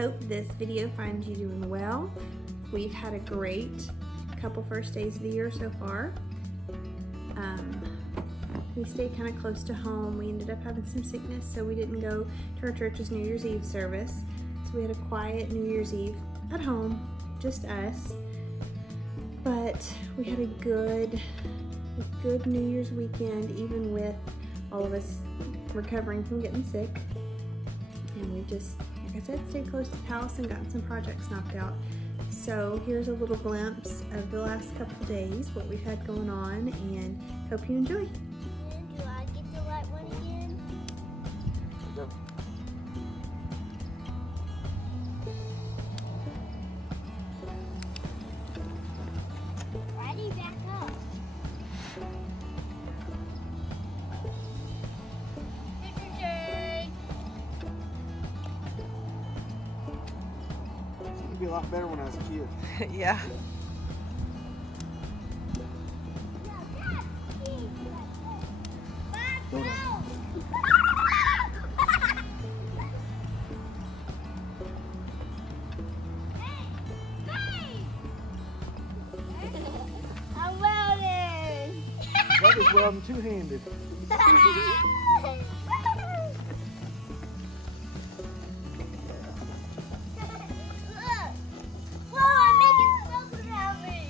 hope this video finds you doing well. We've had a great couple first days of the year so far. We stayed kind of close to home. We ended up having some sickness, so we didn't go to our church's New Year's Eve service. So we had a quiet New Year's Eve at home, just us. But we had a good New Year's weekend, even with all of us recovering from getting sick. And we just, like I said, stayed close to the house and got some projects knocked out. So here's a little glimpse of the last couple of days, what we've had going on, and hope you enjoy. Do I get the right one again? Go. Ready, back up. It'd be a lot better when I was a kid. Yeah. Go down. I'm welding. That is welding two-handed. Look. Whoa, I'm making smoke around me.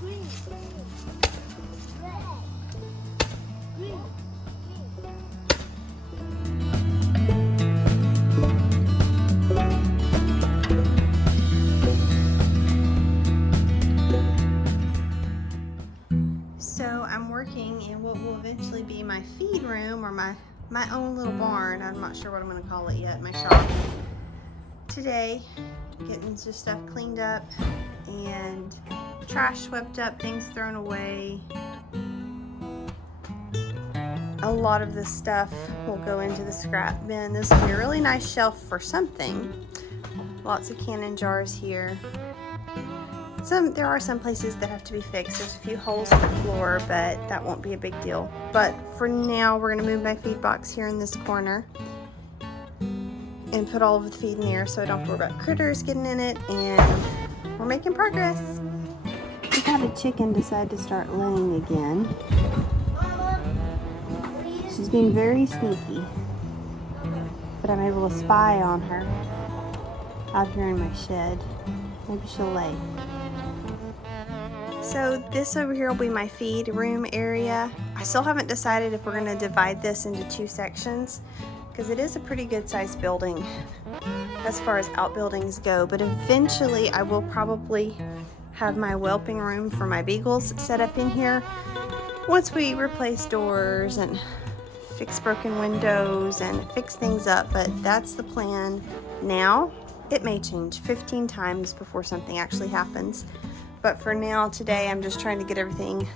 Green. Red. Green. So I'm working in what will eventually be my feed room, or my own little barn. I'm not sure what I'm going to call it yet, my shop. Today, getting some stuff cleaned up and trash swept up, things thrown away. A lot of this stuff will go into the scrap bin. This will be a really nice shelf for something. Lots of canning jars here. There are some places that have to be fixed. There's a few holes in the floor, but that won't be a big deal. But for now, we're gonna move my feed box here in this corner and put all of the feed in there so I don't have to worry about critters getting in it, and we're making progress. We had a chicken decide to start laying again. Mama, She's being very sneaky, but I'm able to spy on her out here in my shed. Maybe she'll lay. So this over here will be my feed room area. I still haven't decided if we're going to divide this into two sections, because it is a pretty good sized building as far as outbuildings go. But eventually I will probably have my whelping room for my beagles set up in here once we replace doors and fix broken windows and fix things up. But that's the plan now. It may change 15 times before something actually happens. But for now, today, I'm just trying to get everything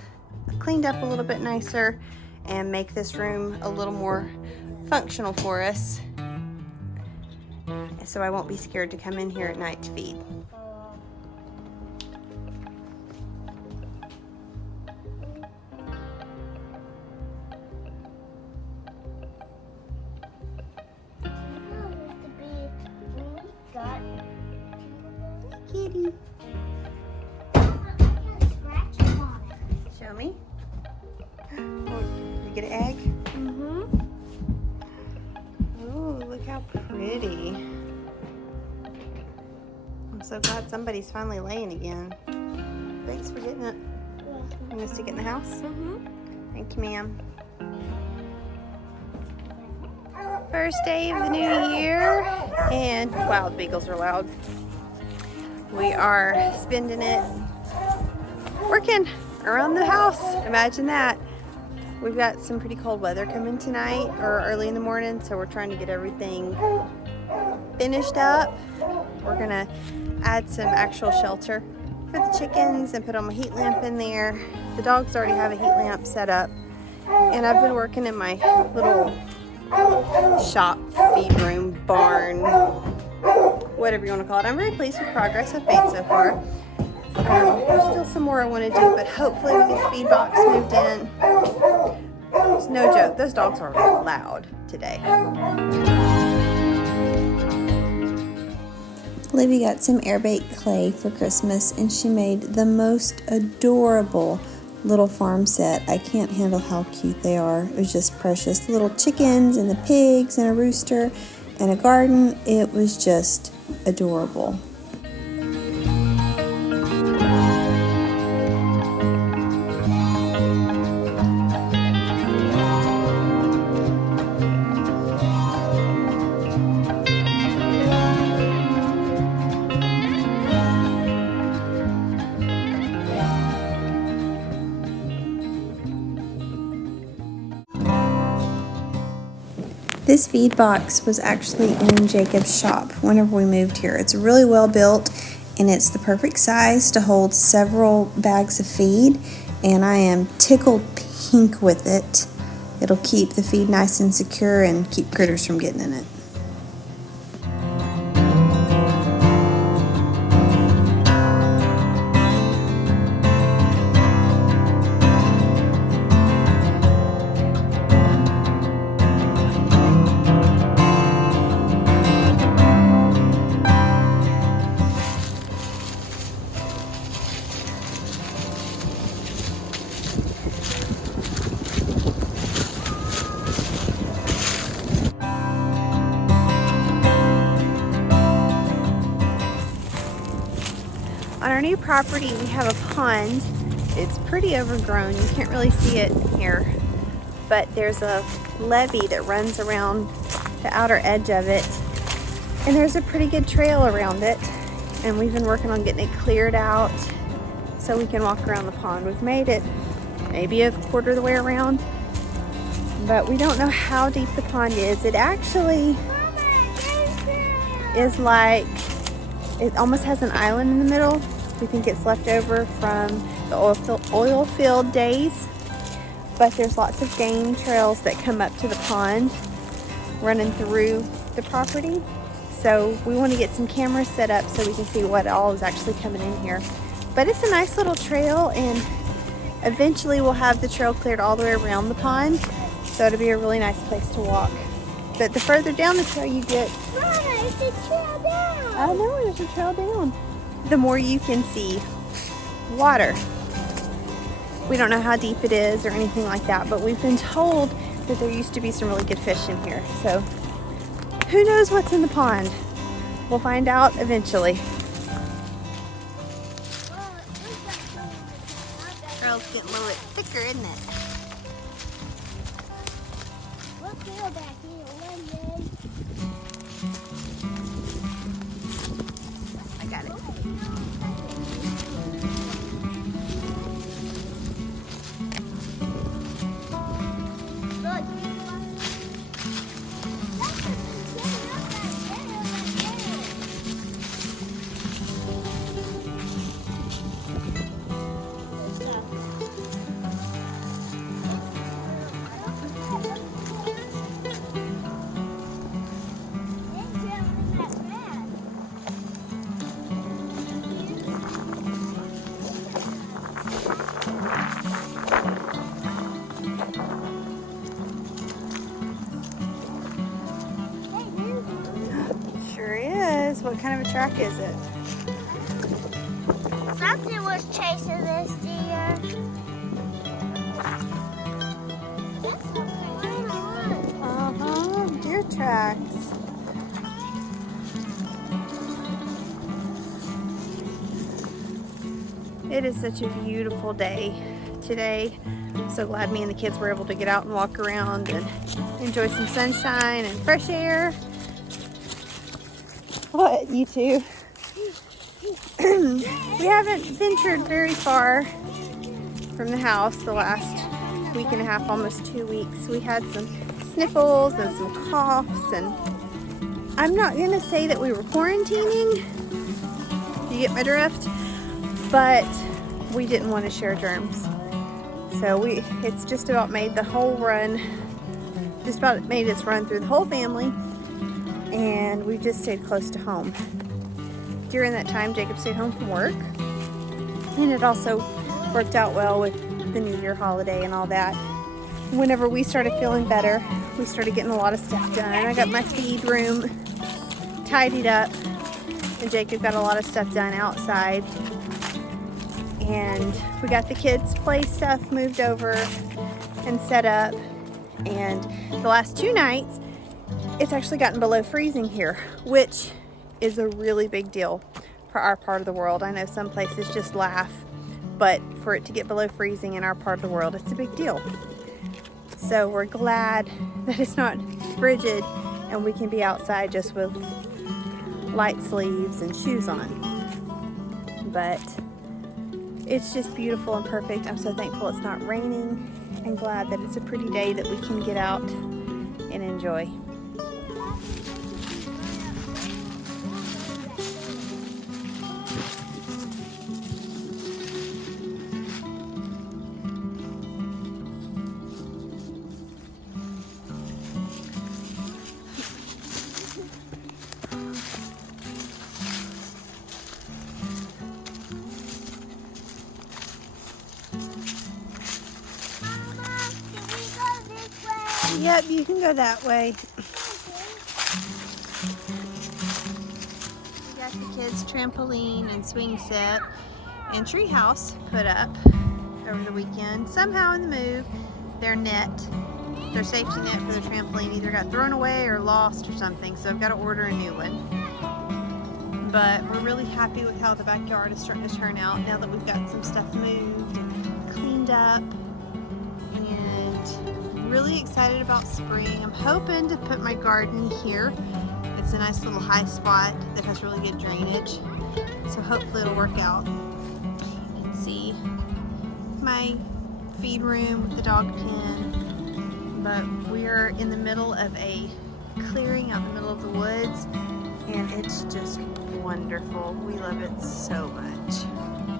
cleaned up a little bit nicer and make this room a little more functional for us, so I won't be scared to come in here at night to feed. Kitty. Show me. Oh, you get an egg? Mm-hmm. Oh, look how pretty. I'm so glad somebody's finally laying again. Thanks for getting it. You gonna stick it in the house? Mm-hmm. Thank you, ma'am. First day of the new year, and wow, the beagles are loud. We are spending it working around the house. Imagine that. We've got some pretty cold weather coming tonight or early in the morning, so we're trying to get everything finished up. We're gonna add some actual shelter for the chickens and put on a heat lamp in there. The dogs already have a heat lamp set up, and I've been working in my little shop, feed room, barn, whatever you want to call it. I'm very pleased with progress I've made so far. There's still some more I want to do, but hopefully we get the feed box moved in. It's no joke, those dogs are loud today. Libby got some air-baked clay for Christmas, and she made the most adorable little farm set. I can't handle how cute they are. It was just precious. The little chickens and the pigs and a rooster and a garden. It was just adorable. This feed box was actually in Jacob's shop whenever we moved here. It's really well built, and it's the perfect size to hold several bags of feed, and I am tickled pink with it. It'll keep the feed nice and secure and keep critters from getting in it. On our new property, we have a pond. It's pretty overgrown. You can't really see it here, but there's a levee that runs around the outer edge of it, and there's a pretty good trail around it, and we've been working on getting it cleared out so we can walk around the pond. We've made it maybe a quarter of the way around, but we don't know how deep the pond is. It actually is like, it almost has an island in the middle. We think it's left over from the oil field days, but there's lots of game trails that come up to the pond running through the property. So we want to get some cameras set up so we can see what all is actually coming in here. But it's a nice little trail, and eventually we'll have the trail cleared all the way around the pond, so it'll be a really nice place to walk. But the further down the trail you get, Mama, it's a trail down. I know there's a trail down, the more you can see water. We don't know how deep it is or anything like that, but we've been told that there used to be some really good fish in here. So who knows what's in the pond? We'll find out eventually. Trail's getting a little bit thicker, isn't it? What trail back here? One I got it. Sure is. What kind of a track is it? Something was chasing this deer. That's something. Uh-huh, deer tracks. It is such a beautiful day today. I'm so glad me and the kids were able to get out and walk around and enjoy some sunshine and fresh air. What, you two? We haven't ventured very far from the house the last week and a half, almost 2 weeks. We had some sniffles and some coughs, and I'm not gonna say that we were quarantining, you get my drift, but we didn't want to share germs. So it's just about made the whole run, just about made its run through the whole family, and we just stayed close to home. During that time, Jacob stayed home from work, And it also worked out well with the New Year holiday and all that. Whenever we started feeling better, we started getting a lot of stuff done. I got my feed room tidied up, and Jacob got a lot of stuff done outside. And we got the kids' play stuff moved over and set up. And the last 2 nights, it's actually gotten below freezing here, which is a really big deal for our part of the world. I know some places just laugh, but for it to get below freezing in our part of the world, it's a big deal. So we're glad that it's not frigid and we can be outside just with light sleeves and shoes on. But it's just beautiful and perfect. I'm so thankful it's not raining and glad that it's a pretty day that we can get out and enjoy. Yep, you can go that way. We got the kids' trampoline and swing set and treehouse put up over the weekend. Somehow in the move, their safety net for the trampoline either got thrown away or lost or something, so I've got to order a new one. But we're really happy with how the backyard is starting to turn out now that we've got some stuff moved and cleaned up. Really excited about spring. I'm hoping to put my garden here. It's a nice little high spot that has really good drainage, so hopefully it'll work out. You can see my feed room with the dog pen, but we're in the middle of a clearing out in the middle of the woods, and it's just wonderful. We love it so much.